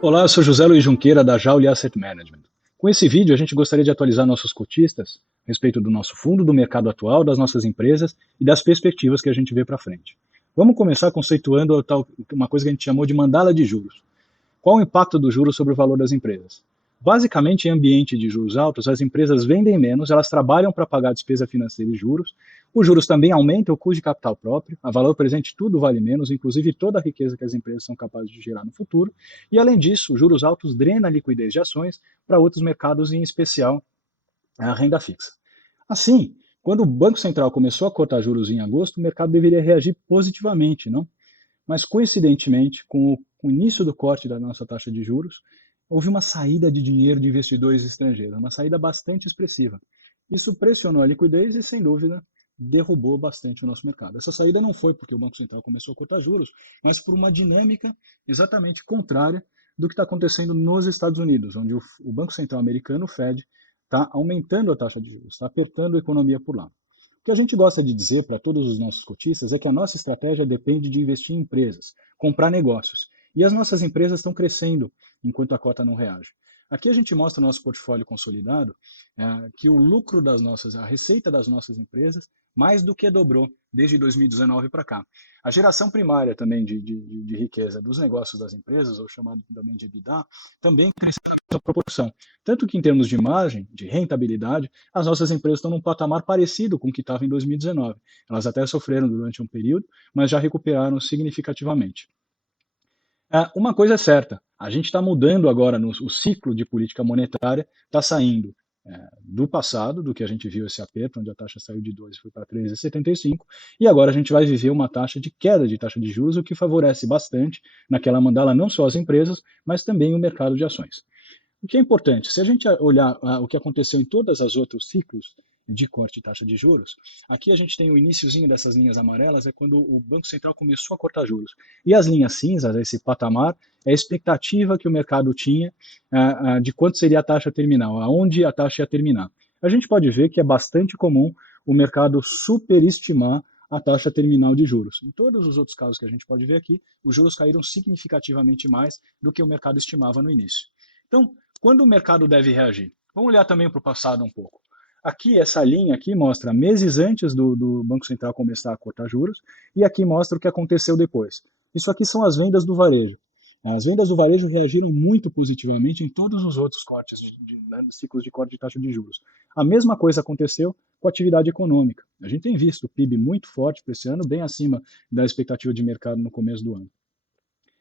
Olá, eu sou José Luiz Junqueira, da Jauli Asset Management. Com esse vídeo, a gente gostaria de atualizar nossos cotistas a respeito do nosso fundo, do mercado atual, das nossas empresas e das perspectivas que a gente vê para frente. Vamos começar conceituando uma coisa que a gente chamou de mandala de juros. Qual o impacto dos juros sobre o valor das empresas? Basicamente, em ambiente de juros altos, as empresas vendem menos, elas trabalham para pagar a despesa financeira e juros. Os juros também aumentam o custo de capital próprio, a valor presente tudo vale menos, inclusive toda a riqueza que as empresas são capazes de gerar no futuro. E além disso, os juros altos drenam a liquidez de ações para outros mercados, em especial a renda fixa. Assim, quando o Banco Central começou a cortar juros em agosto, o mercado deveria reagir positivamente, não? Mas, coincidentemente, com o início do corte da nossa taxa de juros, houve uma saída de dinheiro de investidores estrangeiros, uma saída bastante expressiva. Isso pressionou a liquidez e, sem dúvida, derrubou bastante o nosso mercado. Essa saída não foi porque o Banco Central começou a cortar juros, mas por uma dinâmica exatamente contrária do que está acontecendo nos Estados Unidos, onde o Banco Central americano, o Fed, está aumentando a taxa de juros, está apertando a economia por lá. O que a gente gosta de dizer para todos os nossos cotistas é que a nossa estratégia depende de investir em empresas, comprar negócios. E as nossas empresas estão crescendo enquanto a cota não reage. Aqui a gente mostra o nosso portfólio consolidado, que o lucro das nossas, a receita das nossas empresas, mais do que dobrou desde 2019 para cá. A geração primária também de riqueza dos negócios das empresas, ou chamado também de EBITDA, também cresceu nessa proporção. Tanto que em termos de margem, de rentabilidade, as nossas empresas estão num patamar parecido com o que estava em 2019. Elas até sofreram durante um período, mas já recuperaram significativamente. Uma coisa é certa, a gente está mudando agora o ciclo de política monetária, está saindo do passado, do que a gente viu esse aperto, onde a taxa saiu de 2 e foi para 3,75, e agora a gente vai viver uma taxa de queda de taxa de juros, o que favorece bastante naquela mandala não só as empresas, mas também o mercado de ações. O que é importante, se a gente olhar o que aconteceu em todos os outros ciclos de corte de taxa de juros, aqui a gente tem o iniciozinho dessas linhas amarelas, é quando o Banco Central começou a cortar juros. E as linhas cinzas, esse patamar, é a expectativa que o mercado tinha de quanto seria a taxa terminal, aonde a taxa ia terminar. A gente pode ver que é bastante comum o mercado superestimar a taxa terminal de juros. Em todos os outros casos que a gente pode ver aqui, os juros caíram significativamente mais do que o mercado estimava no início. Então, quando o mercado deve reagir? Vamos olhar também para o passado um pouco. Aqui, essa linha aqui mostra meses antes do Banco Central começar a cortar juros, e aqui mostra o que aconteceu depois. Isso aqui são as vendas do varejo. As vendas do varejo reagiram muito positivamente em todos os outros cortes, ciclos de corte de taxa de juros. A mesma coisa aconteceu com a atividade econômica. A gente tem visto o PIB muito forte para esse ano, bem acima da expectativa de mercado no começo do ano.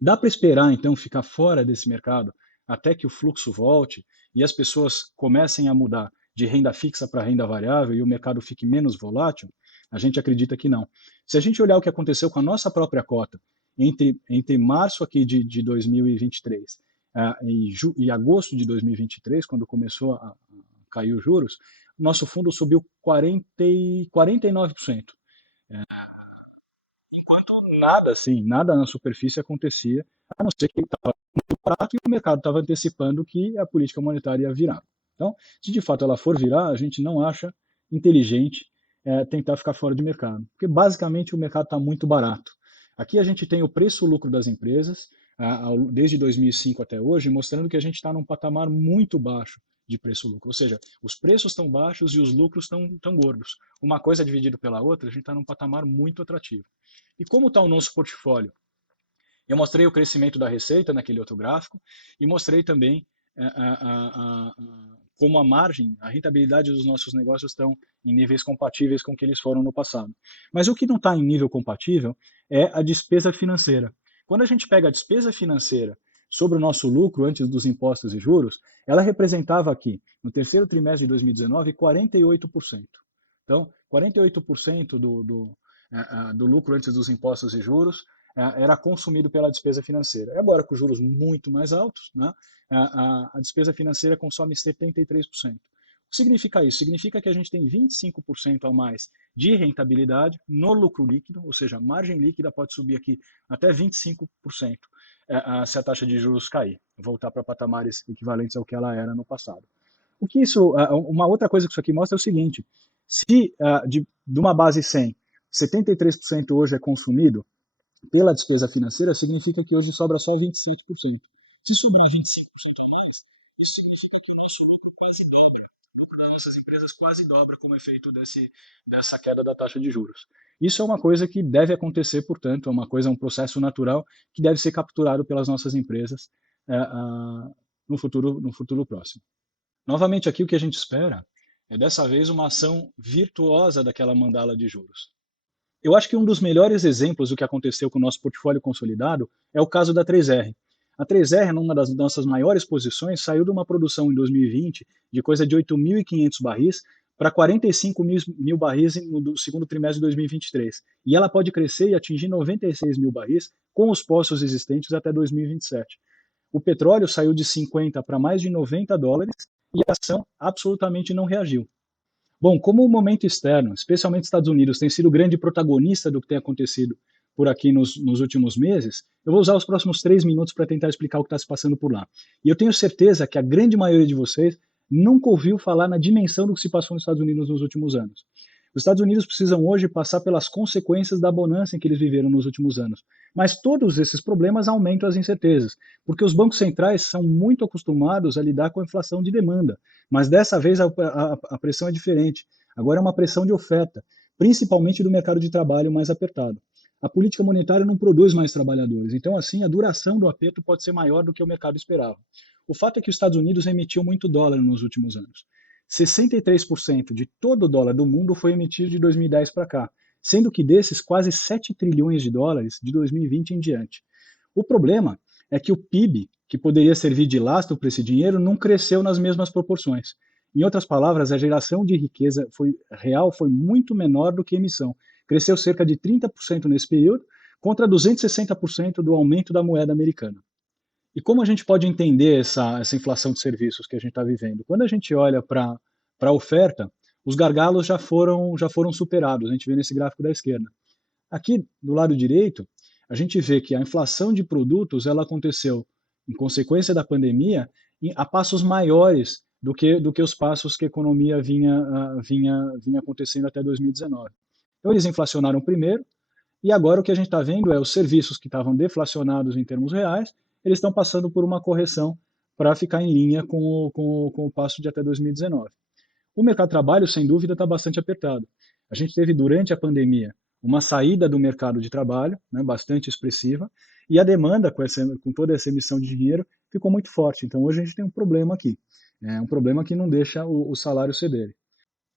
Dá para esperar, então, ficar fora desse mercado até que o fluxo volte e as pessoas comecem a mudar de renda fixa para renda variável e o mercado fique menos volátil? A gente acredita que não. Se a gente olhar o que aconteceu com a nossa própria cota entre março aqui de 2023 e agosto de 2023, quando começou a cair os juros, nosso fundo subiu 49%. Enquanto nada assim, nada na superfície acontecia, a não ser que ele estava muito barato e o mercado estava antecipando que a política monetária ia virar. Então, se de fato ela for virar, a gente não acha inteligente tentar ficar fora de mercado, porque basicamente o mercado está muito barato. Aqui a gente tem o preço-lucro das empresas, desde 2005 até hoje, mostrando que a gente está num patamar muito baixo de preço-lucro, ou seja, os preços estão baixos e os lucros estão tão gordos. Uma coisa dividida pela outra, a gente está num patamar muito atrativo. E como está o nosso portfólio? Eu mostrei o crescimento da receita naquele outro gráfico e mostrei também como a margem, a rentabilidade dos nossos negócios estão em níveis compatíveis com o que eles foram no passado. Mas o que não está em nível compatível é a despesa financeira. Quando a gente pega a despesa financeira sobre o nosso lucro antes dos impostos e juros, ela representava aqui, no terceiro trimestre de 2019, 48%. Então, 48% do lucro antes dos impostos e juros era consumido pela despesa financeira. E agora, com juros muito mais altos, né, a despesa financeira consome 73%. O que significa isso? Significa que a gente tem 25% a mais de rentabilidade no lucro líquido, ou seja, a margem líquida pode subir aqui até 25% se a taxa de juros cair, voltar para patamares equivalentes ao que ela era no passado. O que isso, uma outra coisa que isso aqui mostra é o seguinte: se de uma base 100, 73% hoje é consumido pela despesa financeira, significa que hoje sobra só 27%. Se sobrar 25% a mais, isso significa que o nosso lucro quase dobra. O lucro das nossas empresas quase dobra como efeito dessa queda da taxa de juros. Isso é uma coisa que deve acontecer, portanto, um processo natural que deve ser capturado pelas nossas empresas no futuro próximo. Novamente, aqui o que a gente espera é dessa vez uma ação virtuosa daquela mandala de juros. Eu acho que um dos melhores exemplos do que aconteceu com o nosso portfólio consolidado é o caso da 3R. A 3R, numa das nossas maiores posições, saiu de uma produção em 2020 de coisa de 8.500 barris para 45 mil barris no segundo trimestre de 2023. E ela pode crescer e atingir 96 mil barris com os poços existentes até 2027. O petróleo saiu de 50 para mais de 90 dólares e a ação absolutamente não reagiu. Bom, como o momento externo, especialmente Estados Unidos, tem sido grande protagonista do que tem acontecido por aqui nos últimos meses, eu vou usar os próximos 3 minutos para tentar explicar o que está se passando por lá. E eu tenho certeza que a grande maioria de vocês nunca ouviu falar na dimensão do que se passou nos Estados Unidos nos últimos anos. Os Estados Unidos precisam hoje passar pelas consequências da bonança em que eles viveram nos últimos anos. Mas todos esses problemas aumentam as incertezas, porque os bancos centrais são muito acostumados a lidar com a inflação de demanda. Mas dessa vez a pressão é diferente. Agora é uma pressão de oferta, principalmente do mercado de trabalho mais apertado. A política monetária não produz mais trabalhadores, então assim a duração do aperto pode ser maior do que o mercado esperava. O fato é que os Estados Unidos emitiu muito dólar nos últimos anos. 63% de todo o dólar do mundo foi emitido de 2010 para cá, sendo que desses quase 7 trilhões de dólares de 2020 em diante. O problema é que o PIB, que poderia servir de lastro para esse dinheiro, não cresceu nas mesmas proporções. Em outras palavras, a geração de riqueza real foi muito menor do que a emissão. Cresceu cerca de 30% nesse período, contra 260% do aumento da moeda americana. E como a gente pode entender essa inflação de serviços que a gente está vivendo? Quando a gente olha para a oferta, os gargalos já foram superados, a gente vê nesse gráfico da esquerda. Aqui, do lado direito, a gente vê que a inflação de produtos ela aconteceu em consequência da pandemia a passos maiores do que os passos que a economia vinha acontecendo até 2019. Então, eles inflacionaram primeiro, e agora o que a gente está vendo é os serviços que estavam deflacionados em termos reais, eles estão passando por uma correção para ficar em linha com o passo de até 2019. O mercado de trabalho, sem dúvida, está bastante apertado. A gente teve, durante a pandemia, uma saída do mercado de trabalho, né, bastante expressiva, e a demanda, com toda essa emissão de dinheiro, ficou muito forte. Então, hoje a gente tem um problema aqui. Um problema que não deixa o salário ceder.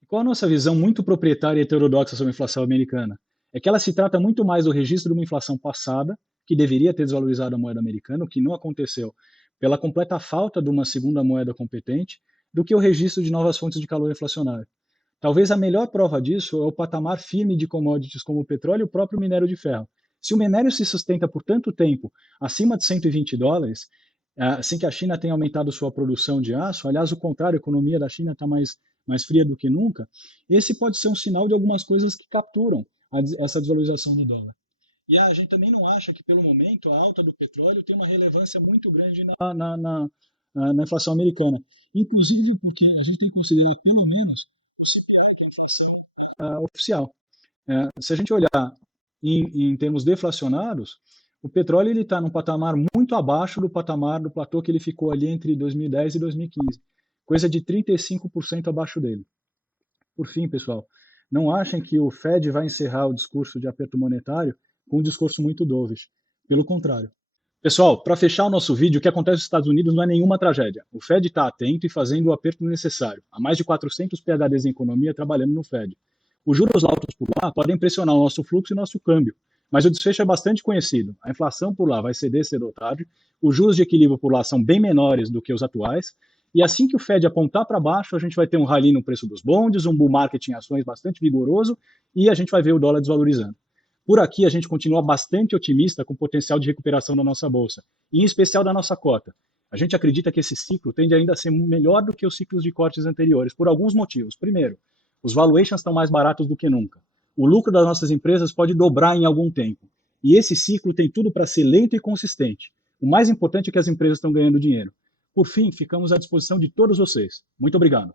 E qual a nossa visão muito proprietária e heterodoxa sobre a inflação americana? É que ela se trata muito mais do registro de uma inflação passada, que deveria ter desvalorizado a moeda americana, o que não aconteceu pela completa falta de uma segunda moeda competente, do que o registro de novas fontes de calor inflacionário. Talvez a melhor prova disso é o patamar firme de commodities como o petróleo e o próprio minério de ferro. Se o minério se sustenta por tanto tempo acima de 120 dólares, assim que a China tem aumentado sua produção de aço, aliás, o contrário, a economia da China está mais fria do que nunca, esse pode ser um sinal de algumas coisas que capturam essa desvalorização do dólar. E a gente também não acha que, pelo momento, a alta do petróleo tem uma relevância muito grande na inflação americana. Inclusive porque a gente tem considerado, pelo menos, a inflação oficial. Se a gente olhar em termos deflacionados, o petróleo está num patamar muito abaixo do patamar do platô que ele ficou ali entre 2010 e 2015. Coisa de 35% abaixo dele. Por fim, pessoal, não achem que o Fed vai encerrar o discurso de aperto monetário com um discurso muito dovish. Pelo contrário. Pessoal, para fechar o nosso vídeo, o que acontece nos Estados Unidos não é nenhuma tragédia. O Fed está atento e fazendo o aperto necessário. Há mais de 400 PhDs em economia trabalhando no Fed. Os juros altos por lá podem pressionar o nosso fluxo e nosso câmbio, mas o desfecho é bastante conhecido. A inflação por lá vai ceder cedo ou tarde, os juros de equilíbrio por lá são bem menores do que os atuais, e assim que o Fed apontar para baixo, a gente vai ter um rally no preço dos bondes, um bull market em ações bastante vigoroso, e a gente vai ver o dólar desvalorizando. Por aqui, a gente continua bastante otimista com o potencial de recuperação da nossa bolsa, e em especial da nossa cota. A gente acredita que esse ciclo tende ainda a ser melhor do que os ciclos de cortes anteriores, por alguns motivos. Primeiro, os valuations estão mais baratos do que nunca. O lucro das nossas empresas pode dobrar em algum tempo. E esse ciclo tem tudo para ser lento e consistente. O mais importante é que as empresas estão ganhando dinheiro. Por fim, ficamos à disposição de todos vocês. Muito obrigado.